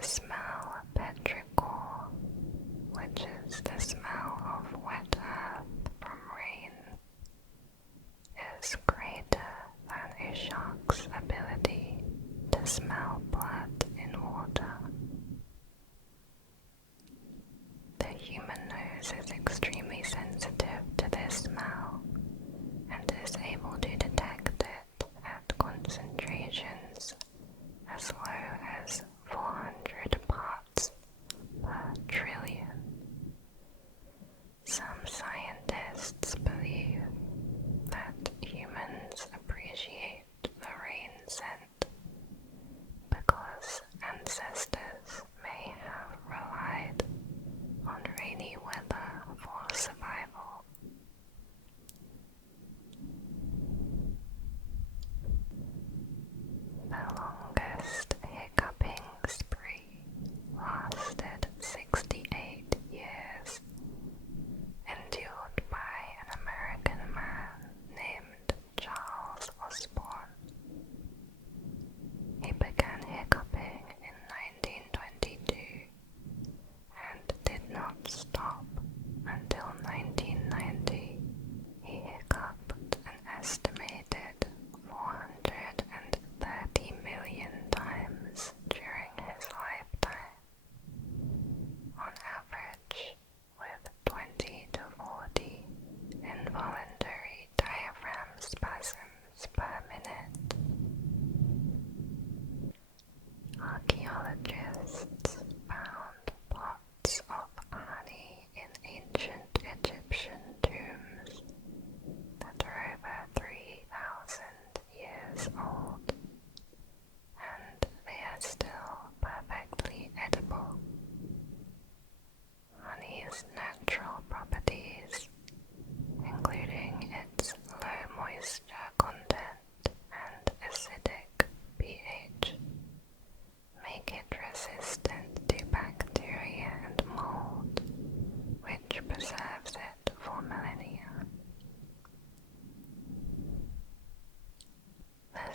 the smell petrichor, which is the smell of wet earth from rain, is greater than a shark's ability to smell blood in water. The human nose is extremely sensitive to this smell and is able to detect it at concentrations as low as 400 parts per trillion. Some scientists believe that humans appreciate the rain scent because ancestors may have relied on rainy weather for survival. The longest hiccuping spree lasted 68 years, endured by an American man named Charles Osborne. He began hiccuping in 1922 and did not stop until 1990. He hiccuped an estimated 430 million times during his lifetime, on average with 20 to 40 involuntary diaphragm spasms per minute. Archaeologists found pots of honey in ancient Egyptian tombs that are over 3,000 years old, and they are still perfectly edible. Honey's natural properties, including its low moisture content and acidic pH, make it resistant to bacteria and mold, which preserves it for millennia. The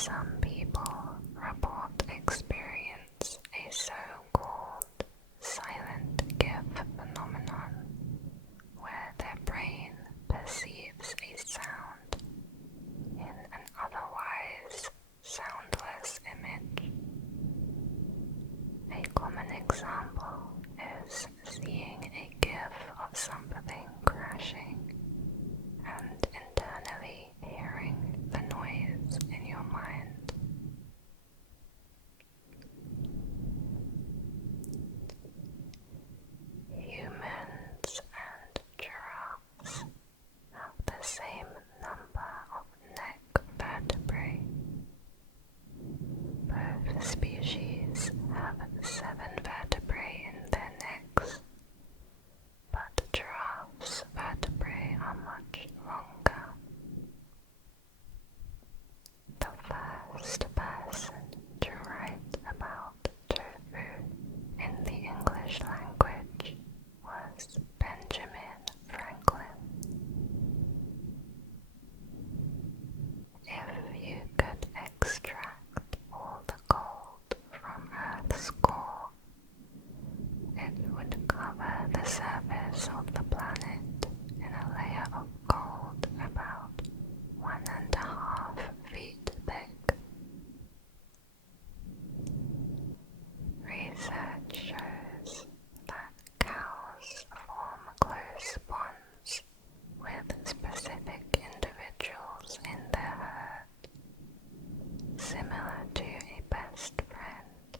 Some people report experience a so-called silent GIF phenomenon, where their brain perceives a sound in an otherwise soundless image. A common example is seeing a GIF of something crashing and internally hearing the noise in your mind. Humans and giraffes have the same number of neck vertebrae. Both species have 7 vertebrae in their necks, but giraffes' vertebrae are much longer. The first person to write about tofu in the English language was Benjamin Franklin. If you could extract all the gold from Earth's core, it would cover the surface of the planet in a layer of gold about 1.5 feet thick. Research shows that cows form close bonds with specific individuals in their herd, similar to a best friend,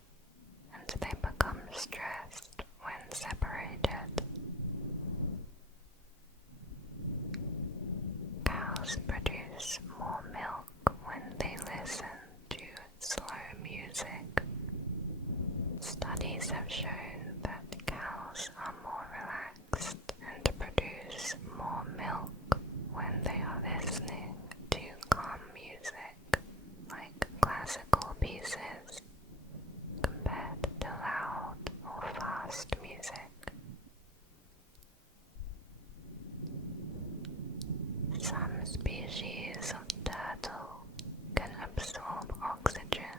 and they become stressed when separated. Cows produce more milk when they listen to slow music. Studies have shown that cows are more relaxed and produce more milk when they are listening to calm music, like classical pieces, compared to loud or fast music. Some species of turtle can absorb oxygen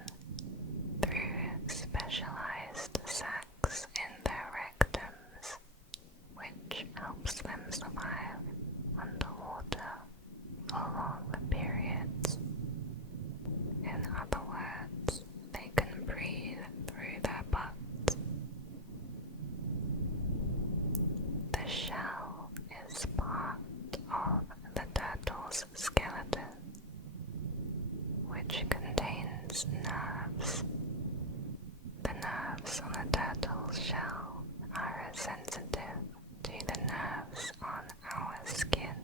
through specialized sacs in their rectums, which helps them survive underwater for long periods. In other words, they can breathe through their butts. The shell is part of the turtle's skeleton, which contains nerves. The nerves on the turtle's shell are as sensitive to the nerves on our skin.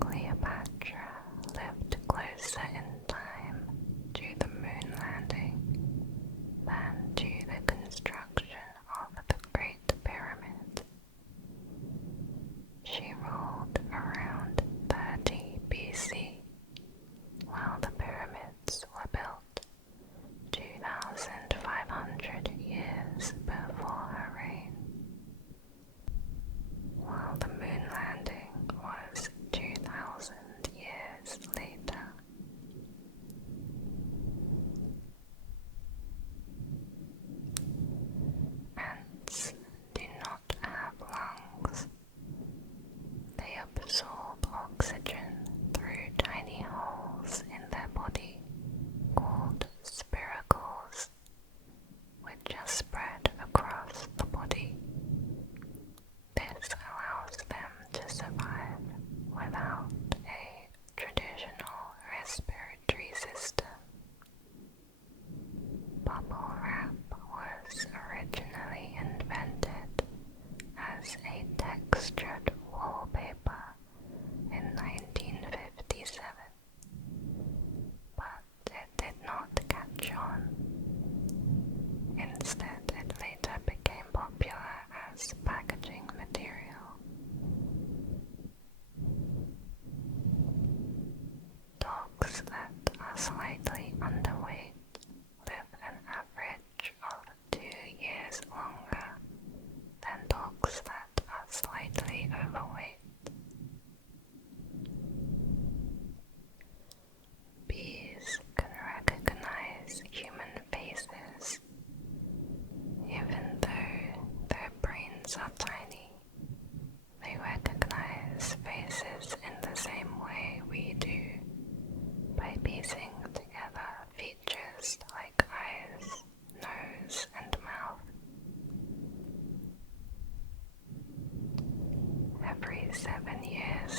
Cleopatra lived closer in time to the moon landing than to the construction of the Great Pyramid. She ruled around 30 BC, while the pyramids were built.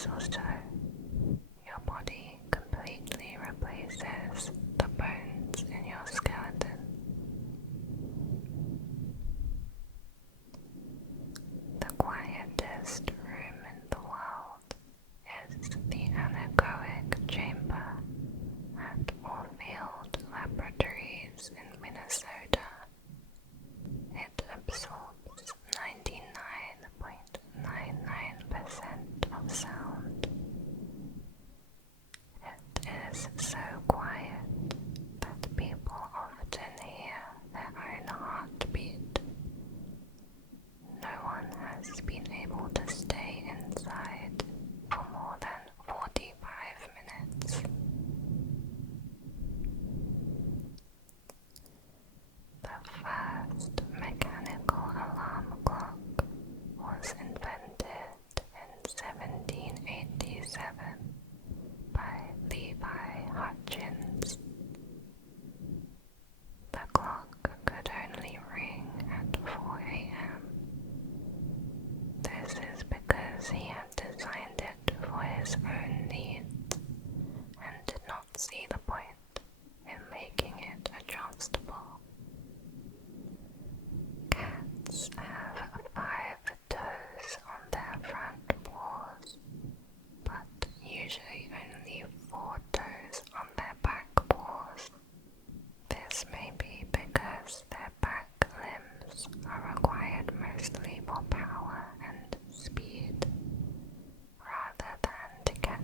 years or so, your body completely replaces the bones in your skeleton. The quietest room in the world is the anechoic chamber at Moorfield Laboratories in Minnesota. It absorbs 99.99% of sound. It is so quiet that people often hear their own heartbeat. No one has been able to stay inside for more than 45 minutes. The first mechanical alarm clock was invented in 1787 by Levi Hutchins. The clock could only ring at 4 a.m. This is because he had designed it for his own needs and did not see the point in making it adjustable. Cats have 5 toes on their front paws, but usually only 4 toes on their back paws. This may be because their back limbs are required mostly for power and speed, rather than to get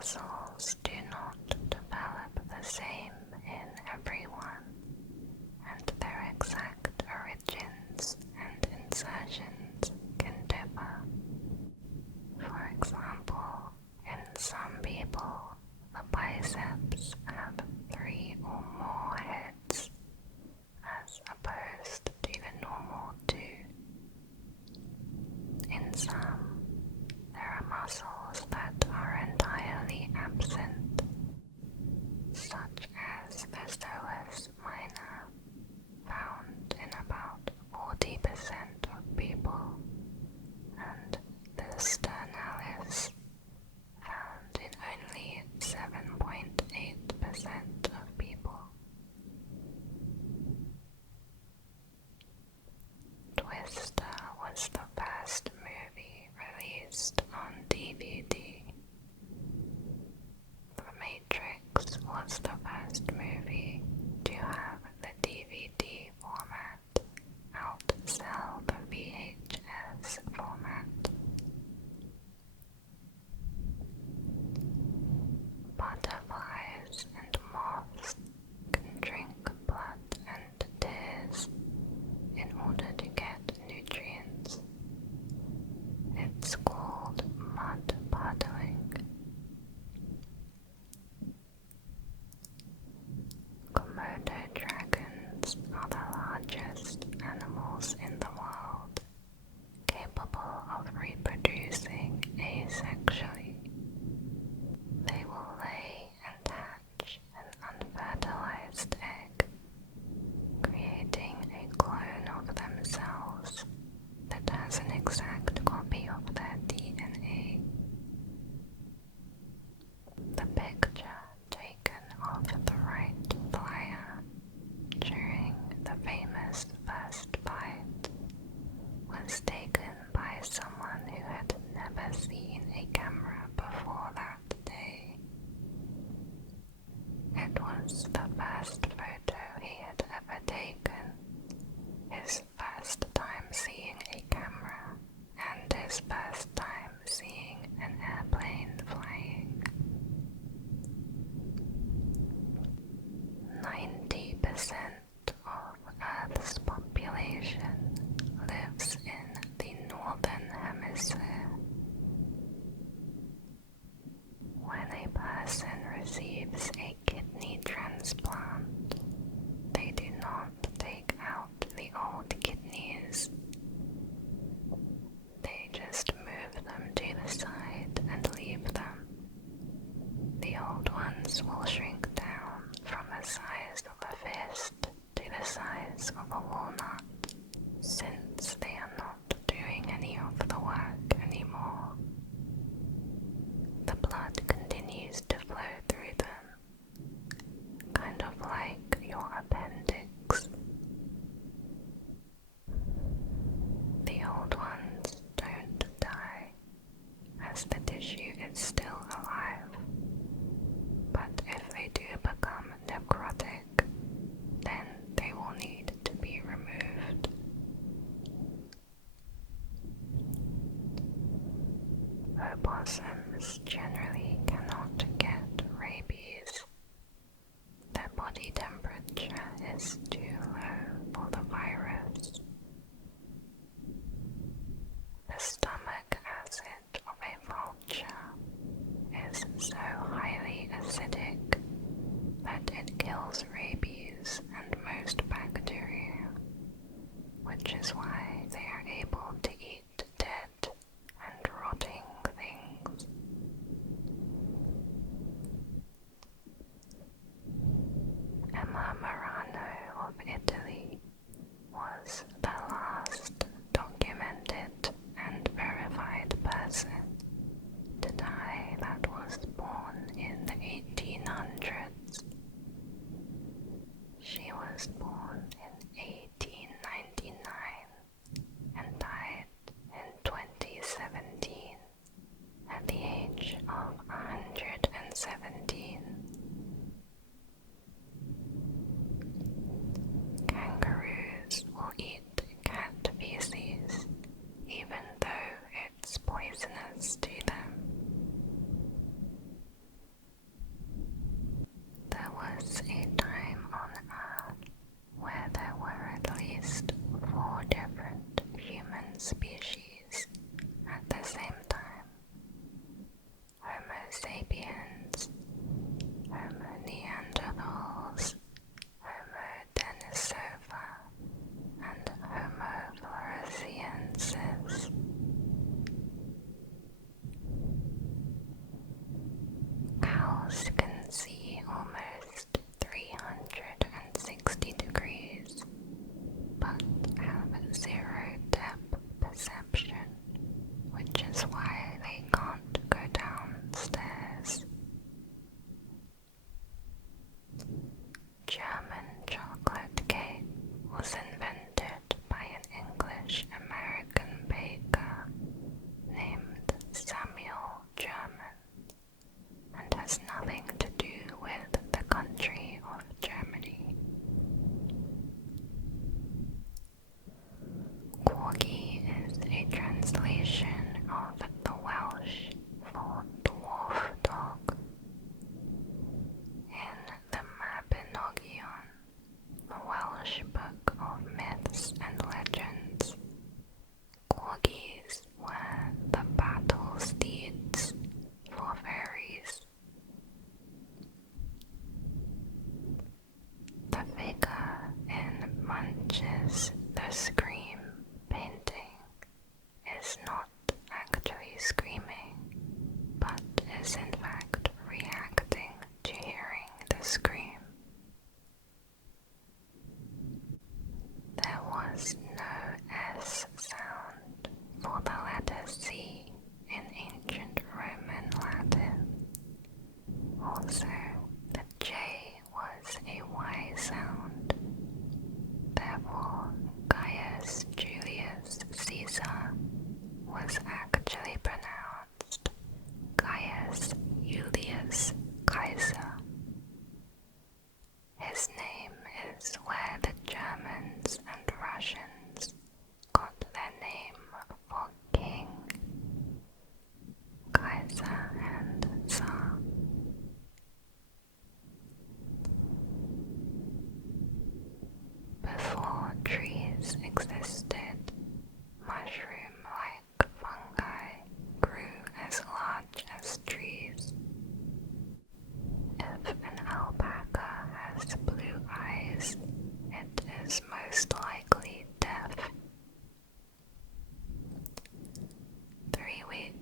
muscles do not develop the same in everyone, and their exact origins and insertions can differ. For example, in some people, the biceps have 3 or more heads, as opposed to the normal 2. In some, there are muscles that are entirely absent, such as the psoas minor, found in about 40% of people, and the sternalis, found in only 7.8% of people. Twister was the first movie released on DVD. The Matrix was the first movie to have the DVD format outsell the VHS format. Butterflies and moths can drink blood and tears in order to get nutrients. It's called mud puddling. Komodo dragons are the largest animals in the world, capable of reproducing asexually. They will lay and hatch an unfertilized egg, creating a clone of themselves that has an exact copy of their DNA. The picture taken of the right flyer during the famous first bite was taken by someone who had never seen a camera before that day. It was the first photo he had ever taken, his first time seeing a camera, and his first time seeing an airplane flying. 90% of Earth's population lives in the northern hemisphere. When a person receives a kidney transplant, they do not take out the old kidneys. They just move them to the side and leave them. The old ones will shrink down from the size of a fist to the size of a walnut, since they are not doing any of the work anymore. The blood continues to flow through them, kind of like your appendix. The old ones don't die, as the tissue is still alive. But if they do become necrotic, then they will need to be removed. Opossums generally cannot get rabies. Their body temperature is too low for the virus. The stomach acid of a vulture is so highly acidic that it kills rabies and most bacteria, which is why they are able to eat dead and rotting things.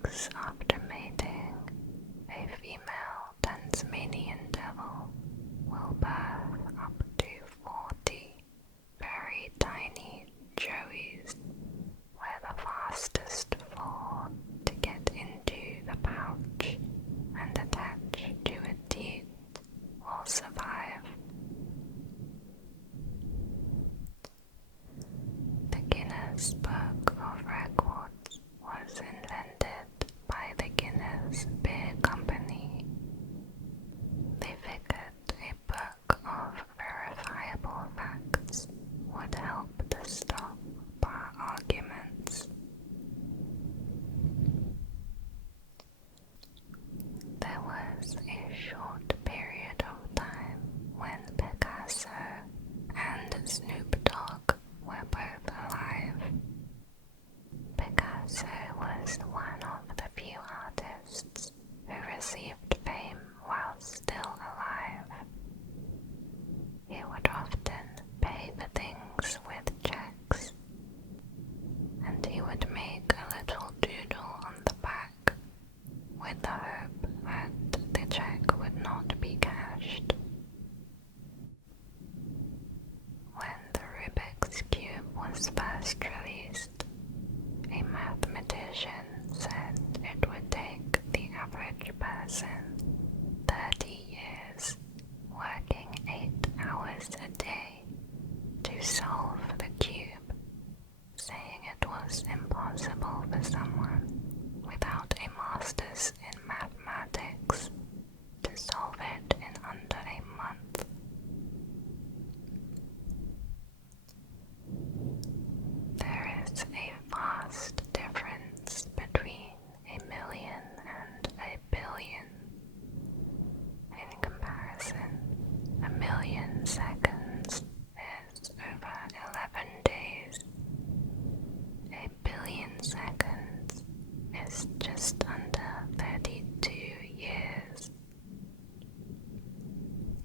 weeks after mating, a female Tasmanian devil will birth up to 40 very tiny joeys, where the fastest fall to get into the pouch and attach to a teat will survive. The Guinness Book of Records was invented by the Guinness Beer Company. They figured a book of verifiable facts would help to stop bar arguments. There was a short period of time when Picasso and Snoop Dogg were both alive. Picasso was one of the few artists who received fame while still alive. He would often pay for things with checks, and he would make a little doodle on the back with the hope that the check would not be cashed. When the Rubik's Cube was first released, a mathematician said it would take the average person 30 years, working 8 hours a day, to solve the cube, saying it was impossible for someone without a master's in mathematics to solve it in under a month. There is a vast difference between a million and a billion. In comparison, a million seconds is over 11 days. A billion seconds is just under 32 years.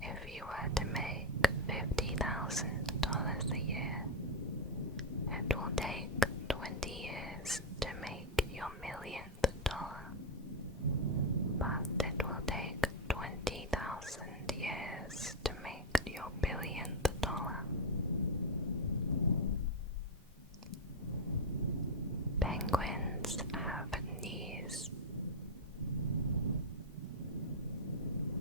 If you were to make $50,000 a year, it will take 20 years to make your millionth dollar, but it will take 20,000 years to make your billionth dollar. Penguins have knees.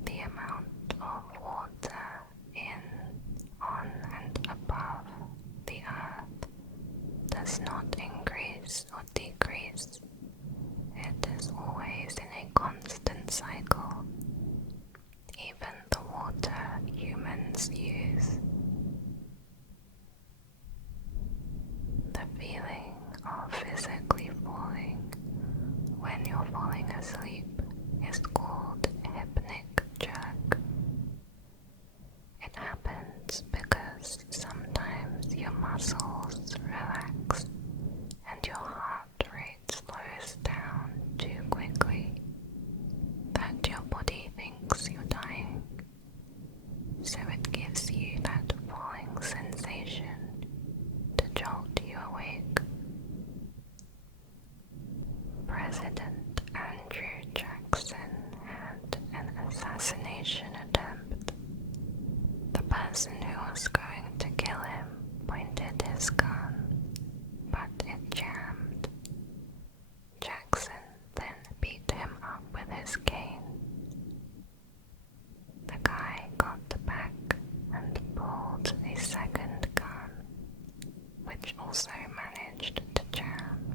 The amount of water in, on, and above the earth does not increase or decrease. It is always in a constant cycle. Even the water humans use. The feeling of physically falling when you're falling asleep is called hypnic jerk. It happens because sometimes your muscles relax and your heart rate slows down too quickly that your body thinks you're dying. So it gives you that falling sensation to jolt you awake. President Andrew Jackson had an assassination attempt. The person who was going to kill him pointed his gun, but it jammed. Jackson then beat him up with his cane. The guy got back and pulled a second gun, which also managed to jam.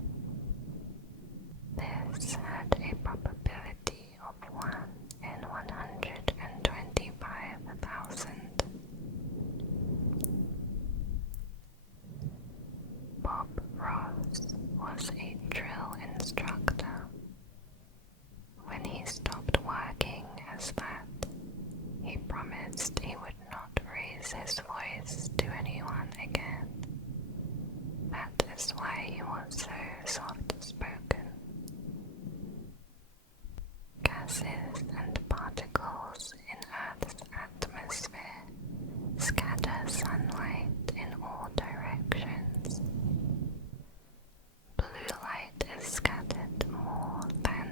This had a probability of 1 in 125,000. Bob Ross was a drill instructor. When he stopped working as that, he promised he would not raise his voice to anyone again. That is why he was so soft-spoken. Gases and particles in Earth's atmosphere scatter sunlight in all directions. Blue light is scattered more than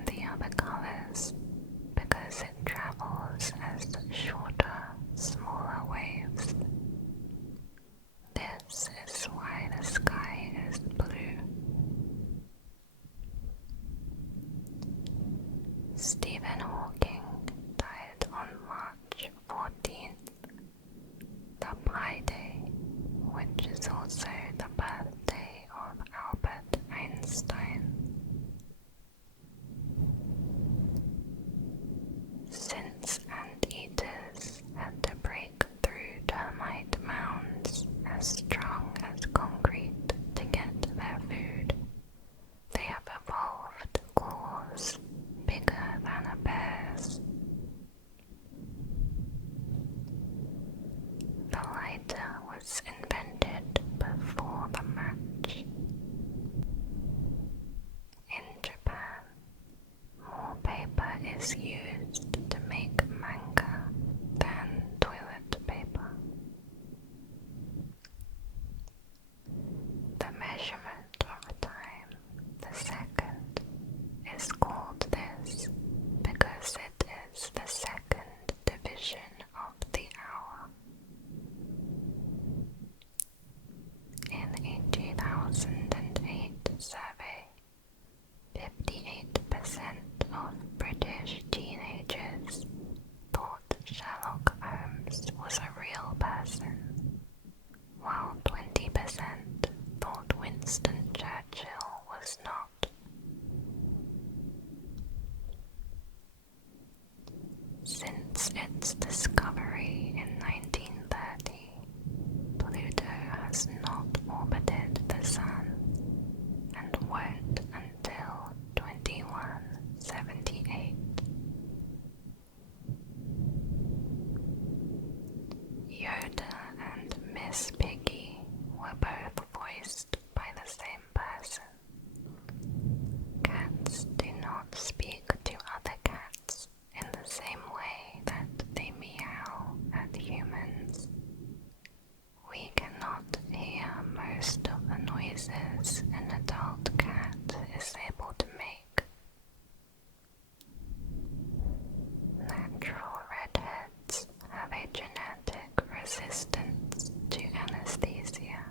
Stephen Hawking died on March 14th, the Pi Day, which is also the birthday of Albert Einstein. Since anteaters had to break through termite mounds as strong as concrete to get their food, they have evolved claws bigger than a bear's. The lighter was invented before the match. In Japan, more paper is used to make manga than toilet paper. The measurement of time, the second, is called this because it is the second division of the hour. In a 2008 survey, 58% of British teenagers thought Sherlock Holmes was a real person, while 20% thought Winston Churchill was not. Since its discovery in 1930, Pluto has not orbited the Sun and won't until 2178. Yoda and Miss Piggy were both voiced by the same person. Cats do not speak to other cats in the same way that they meow at humans. We cannot hear most of the noises an adult cat is able to make. Natural redheads have a genetic resistance to anesthesia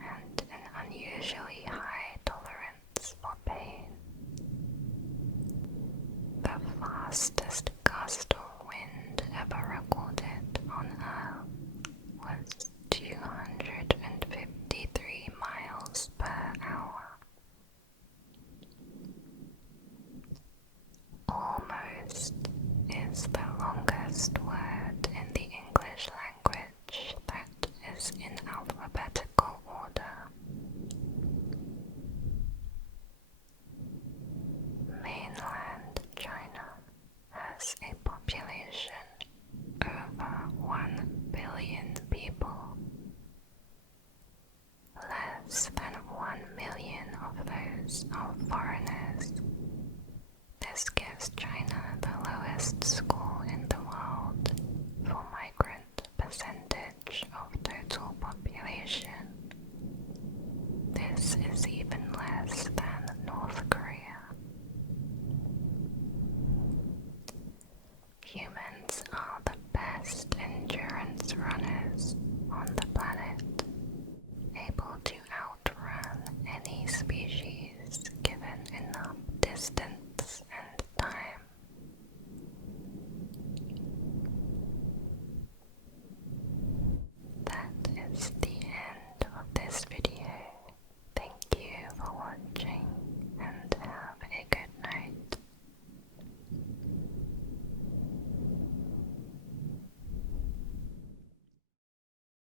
and an unusually high tolerance for pain. The fastest gust of wind ever recorded on Earth was 253 miles per hour. Almost is the longest word in the English language that is in